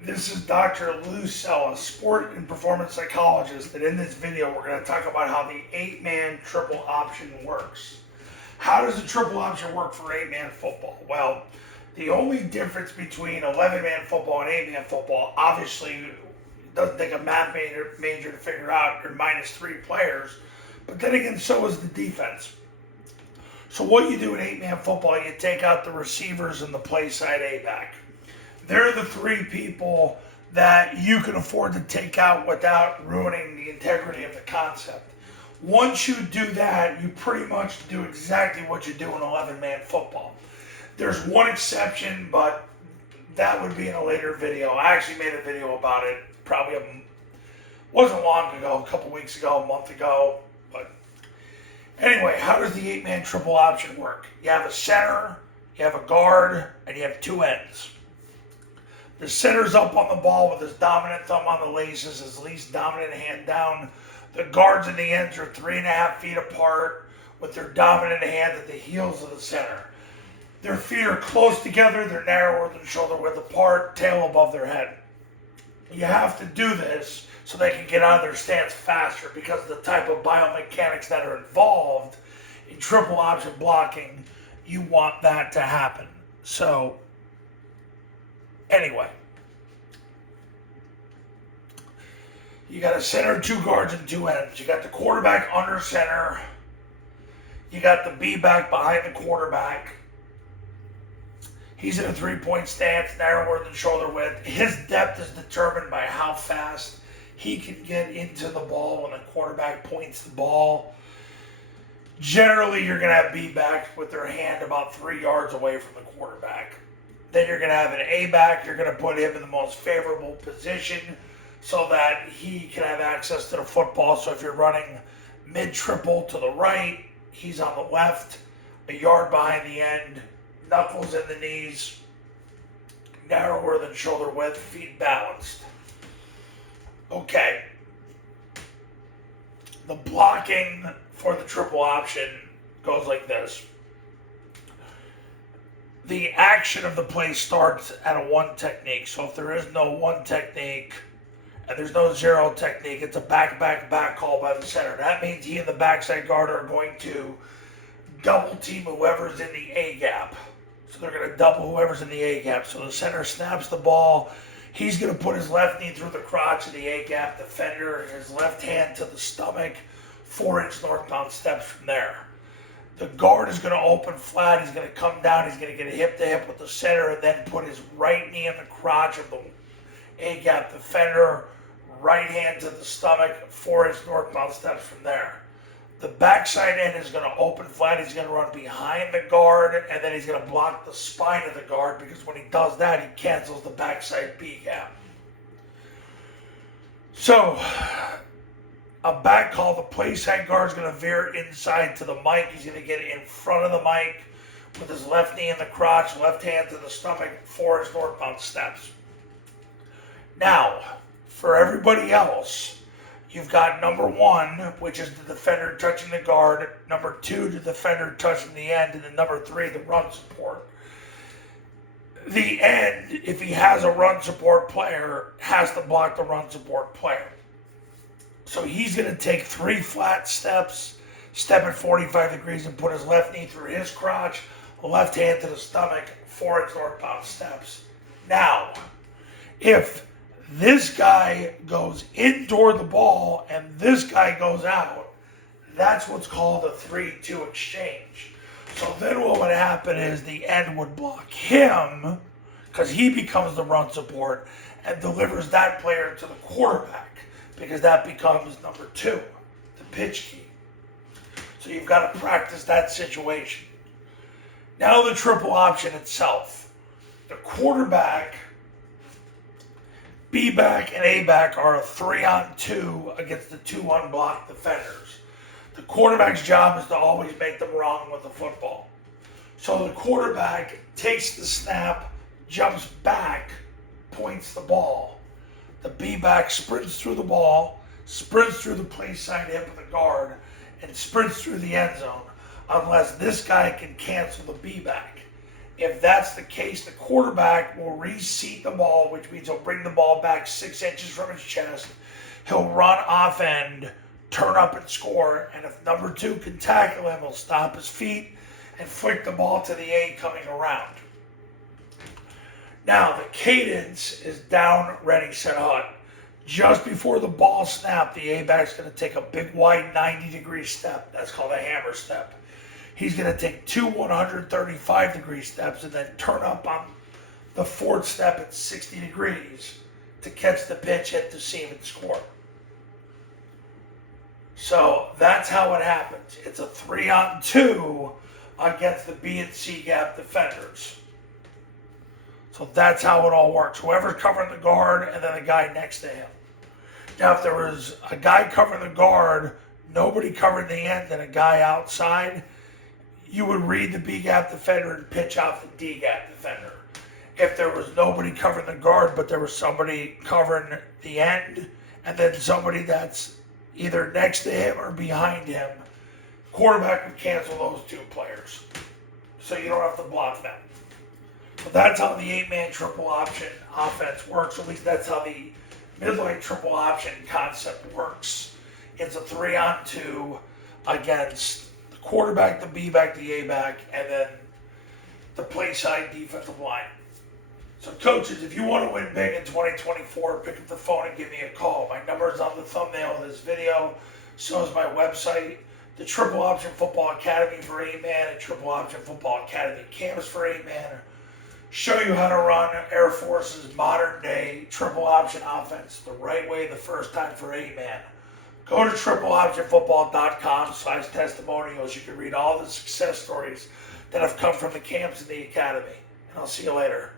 This is Dr. Lou Sella, sport and performance psychologist, and in this video we're going to talk about how the 8-man triple option works. How does the triple option work for 8-man football? Well, the only difference between 11-man football and 8-man football, obviously, it doesn't take a math major to figure out you're minus 3 players, but then again, so is the defense. So what you do in 8-man football, you take out the receivers and the play side A-back. They're the 3 people that you can afford to take out without ruining the integrity of the concept. Once you do that, you pretty much do exactly what you do in 11-man football. There's one exception, but that would be in a later video. I actually made a video about it wasn't long ago, a couple weeks ago, a month ago. But anyway, how does the 8-man triple option work? You have a center, you have a guard, and you have 2 ends. The center's up on the ball with his dominant thumb on the laces, his least dominant hand down. The guards and the ends are 3.5 feet apart with their dominant hand at the heels of the center. Their feet are close together, they're narrower than shoulder width apart, tail above their head. You have to do this so they can get out of their stance faster because of the type of biomechanics that are involved in triple option blocking. You want that to happen. So, anyway, you got a center, 2 guards, and 2 ends. You got the quarterback under center. You got the B-back behind the quarterback. He's in a 3-point stance, narrower than shoulder width. His depth is determined by how fast he can get into the ball when the quarterback points the ball. Generally, you're going to have B-back with their hand about 3 yards away from the quarterback. Then you're going to have an A-back. You're going to put him in the most favorable position so that he can have access to the football. So if you're running mid-triple to the right, he's on the left, a yard behind the end, knuckles in the knees, narrower than shoulder width, feet balanced. Okay. The blocking for the triple option goes like this. The action of the play starts at a 1 technique. So if there is no 1 technique and there's no 0 technique, it's a back call by the center. That means he and the backside guard are going to double team whoever's in the A gap. So they're going to double whoever's in the A gap. So the center snaps the ball. He's going to put his left knee through the crotch of the A gap defender, his left hand to the stomach, 4-inch northbound steps from there. The guard is going to open flat. He's going to come down. He's going to get hip to hip with the center and then put his right knee in the crotch of the A-gap defender, right hand to the stomach, 4-inch northbound steps from there. The backside end is going to open flat. He's going to run behind the guard, and then he's going to block the spine of the guard because when he does that, he cancels the backside B-gap. So, a back call, the play side guard is going to veer inside to the mic. He's going to get in front of the mic with his left knee in the crotch, left hand to the stomach, 4-inch northbound steps. Now, for everybody else, you've got number 1, which is the defender touching the guard, number 2, the defender touching the end, and then number 3, the run support. The end, if he has a run support player, has to block the run support player. So he's going to take 3 flat steps, step at 45 degrees and put his left knee through his crotch, left hand to the stomach, 4-inch northbound steps. Now, if this guy goes in toward the ball and this guy goes out, that's what's called a 3-2 exchange. So then what would happen is the end would block him because he becomes the run support and delivers that player to the quarterback because that becomes number 2, the pitch key. So you've got to practice that situation. Now the triple option itself. The quarterback, B-back, and A-back are a 3-on-2 against the 2 unblocked defenders. The quarterback's job is to always make them wrong with the football. So the quarterback takes the snap, jumps back, points the ball. The B-back sprints through the ball, sprints through the play side hip of the guard, and sprints through the end zone unless this guy can cancel the B-back. If that's the case, the quarterback will reseat the ball, which means he'll bring the ball back 6 inches from his chest. He'll run off end, turn up and score. And if number 2 can tackle him, he'll stop his feet and flick the ball to the A coming around. Now, the cadence is down, ready, set, hut. Just before the ball snap, the A-back's going to take a big, wide 90-degree step. That's called a hammer step. He's going to take 2 135-degree steps and then turn up on the 4th step at 60 degrees to catch the pitch, hit the seam, and score. So that's how it happens. It's a 3-on-2 against the B and C gap defenders. So that's how it all works. Whoever's covering the guard and then the guy next to him. Now, if there was a guy covering the guard, nobody covering the end, and a guy outside, you would read the B gap defender and pitch out the D gap defender. If there was nobody covering the guard, but there was somebody covering the end, and then somebody that's either next to him or behind him, quarterback would cancel those 2 players. So you don't have to block them. So that's how the 8-man triple option offense works. At least that's how the mid-lane triple option concept works. It's a 3-on-2 against the quarterback, the B-back, the A-back, and then the play side defensive line. So coaches, if you want to win big in 2024, pick up the phone and give me a call. My number is on the thumbnail of this video. So is my website, the Triple Option Football Academy for 8-man and Triple Option Football Academy camps for 8-man. Show you how to run Air Force's modern day triple option offense the right way the first time for 8-man. Go to tripleoptionfootball.com/testimonials. You can read all the success stories that have come from the camps in the academy. And I'll see you later.